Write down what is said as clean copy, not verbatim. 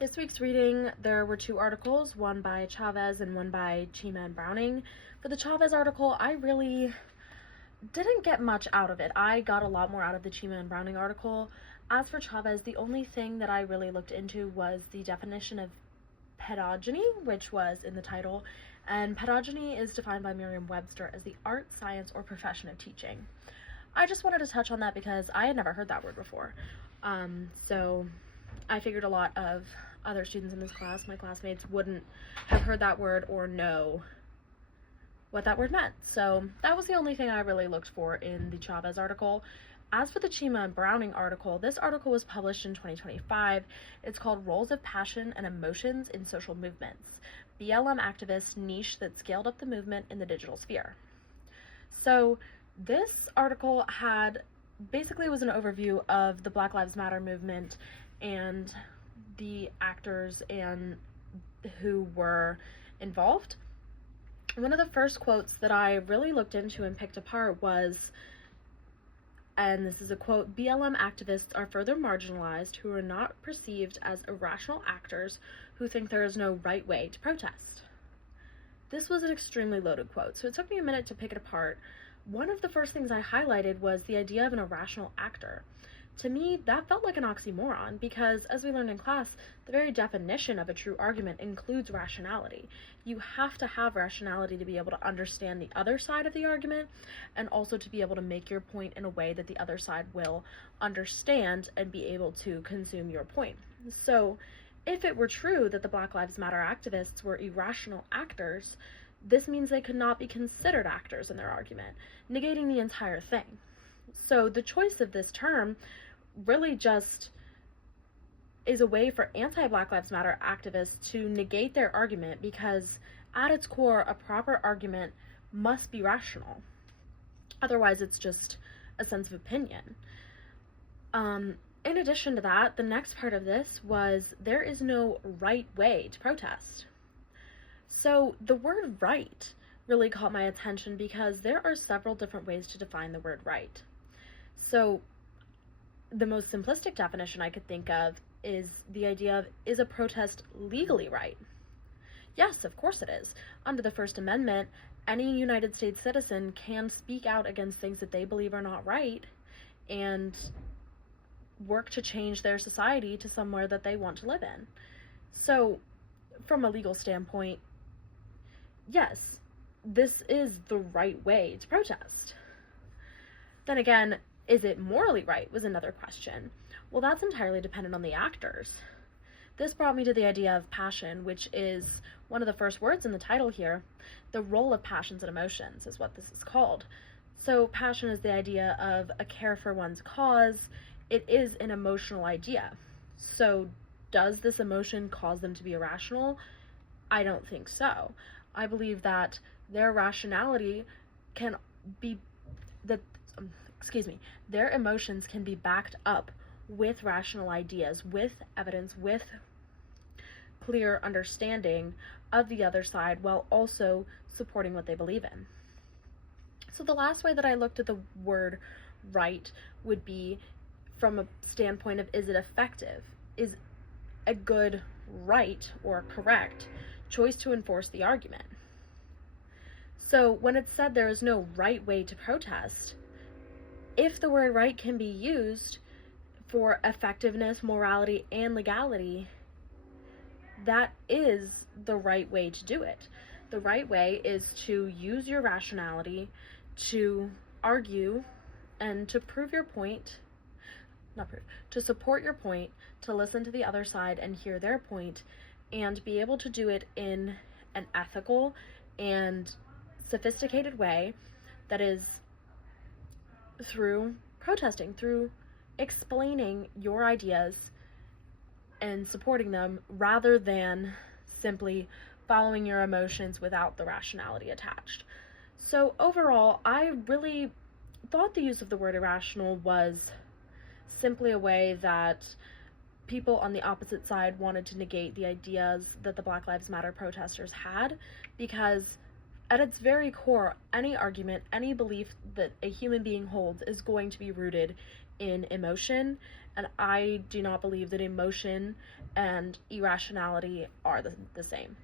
This week's reading, there were two articles, one by Chavez and one by Cheema and Browning. For the Chavez article, I really didn't get much out of it. I got a lot more out of the Cheema and Browning article. As for Chavez, the only thing that I really looked into was the definition of pedagogy, which was in the title, and pedagogy is defined by Merriam-Webster as the art, science, or profession of teaching. I just wanted to touch on that because I had never heard that word before. So I figured a lot of other students in this class, my classmates, wouldn't have heard that word or know what that word meant. So that was the only thing I really looked for in the Chavez article. As for the Cheema and Browning article, this article was published in 2025. It's called Roles of Passion and Emotions in Social Movements, BLM Activists Niche That Scaled Up the Movement in the Digital Sphere. So this article basically was an overview of the Black Lives Matter movement and the actors and who were involved. One of the first quotes that I really looked into and picked apart was, and this is a quote, "BLM activists are further marginalized who are not perceived as irrational actors who think there is no right way to protest." This was an extremely loaded quote, so it took me a minute to pick it apart. One of the first things I highlighted was the idea of an irrational actor. To me, that felt like an oxymoron because, as we learned in class, the very definition of a true argument includes rationality. You have to have rationality to be able to understand the other side of the argument and also to be able to make your point in a way that the other side will understand and be able to consume your point. So, if it were true that the Black Lives Matter activists were irrational actors, this means they could not be considered actors in their argument, negating the entire thing. So the choice of this term really just is a way for anti-Black Lives Matter activists to negate their argument because at its core, a proper argument must be rational. Otherwise, it's just a sense of opinion. In addition to that, the next part of this was there is no right way to protest. So the word right really caught my attention because there are several different ways to define the word right. So the most simplistic definition I could think of is the idea of, is a protest legally right? Yes, of course it is. Under the First Amendment, any United States citizen can speak out against things that they believe are not right and work to change their society to somewhere that they want to live in. So from a legal standpoint, yes, this is the right way to protest. Then again, is it morally right was another question. Well, that's entirely dependent on the actors. This brought me to the idea of passion, which is one of the first words in the title here. The role of passions and emotions is what this is called. So passion is the idea of a care for one's cause. It is an emotional idea. So does this emotion cause them to be irrational? I don't think so. I believe that their rationality can be their emotions can be backed up with rational ideas, with evidence, with clear understanding of the other side while also supporting what they believe in. So the last way that I looked at the word right would be from a standpoint of, is it effective? Is a good right or correct choice to enforce the argument? So when it's said there is no right way to protest, if the word right can be used for effectiveness, morality, and legality, that is the right way to do it. The right way is to use your rationality to argue and to prove your point, to support your point, to listen to the other side and hear their point, and be able to do it in an ethical and sophisticated way that is through protesting, through explaining your ideas and supporting them rather than simply following your emotions without the rationality attached. So overall, I really thought the use of the word irrational was simply a way that people on the opposite side wanted to negate the ideas that the Black Lives Matter protesters had, because at its very core, any argument, any belief that a human being holds is going to be rooted in emotion, and I do not believe that emotion and irrationality are the same.